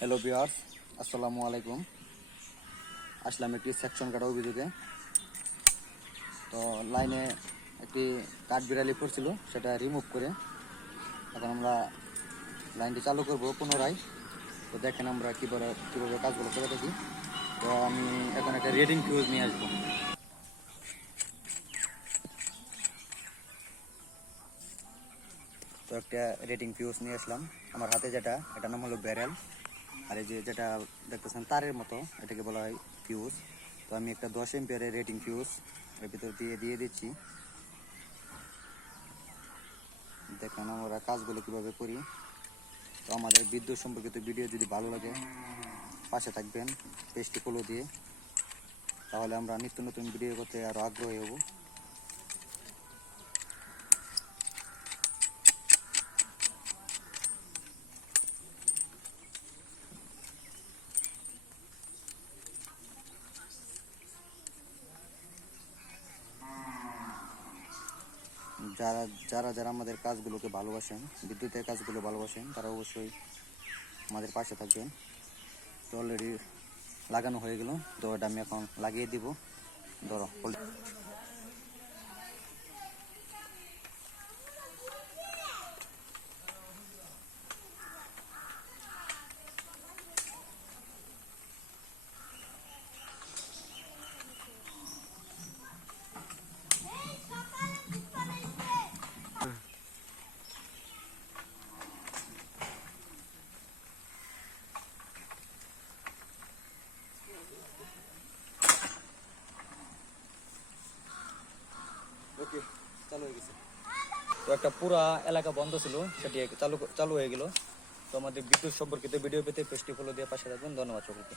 Hello viewers, আসসালামু আলাইকুম। আসলাম একটি সেকশন কাটা অভিযোগে। তো লাইনে একটি কাঠবিড়ালি পড়ছিল, সেটা রিমুভ করে এখন আমরা লাইনটি চালু করব পুনরায়। তো দেখেন আমরা কীভাবে কাজগুলো করে থাকি। তো আমি এখন একটা রেটিং ফিউজ নিয়ে আসবো। তো একটা রেটিং ফিউজ নিয়ে আসলাম। আমার হাতে এটার নাম হলো ব্যারেল। আর এই যেটা দেখতেছেন তারের মতো, এটাকে বলা হয় ফিউজ। তো আমি একটা 10 এম্পিয়ারের রেটিং ফিউজ এর ভিতর দিয়ে দিচ্ছি। দেখেন আমরা কাজগুলো কীভাবে করি। তো আমাদের বিদ্যুৎ সম্পর্কিত ভিডিও যদি ভালো লাগে পাশে থাকবেন পেজটি ফলো দিয়ে, তাহলে আমরা নিত্য নতুন ভিডিও করতে আরও আগ্রহী হব। যারা যারা যারা আমাদের কাজগুলোকে ভালোবাসেন, বিদ্যুতের কাজগুলো ভালোবাসেন, তারা অবশ্যই আমাদের পাশে থাকবেন। তো অলরেডি লাগানো হয়ে গেল, তো এটা আমি এখন লাগিয়ে দিব। ধরো ওকে, চালু হয়ে গেছে। তো একটা পুরা এলাকা বন্ধ ছিল, সেটি চালু হয়ে গেল। তো আমাদের বিদ্যুৎ সম্পর্কিত ভিডিও পেতে পেজটি ফলো দিয়ে পাশে থাকবেন। ধন্যবাদ সকলকে।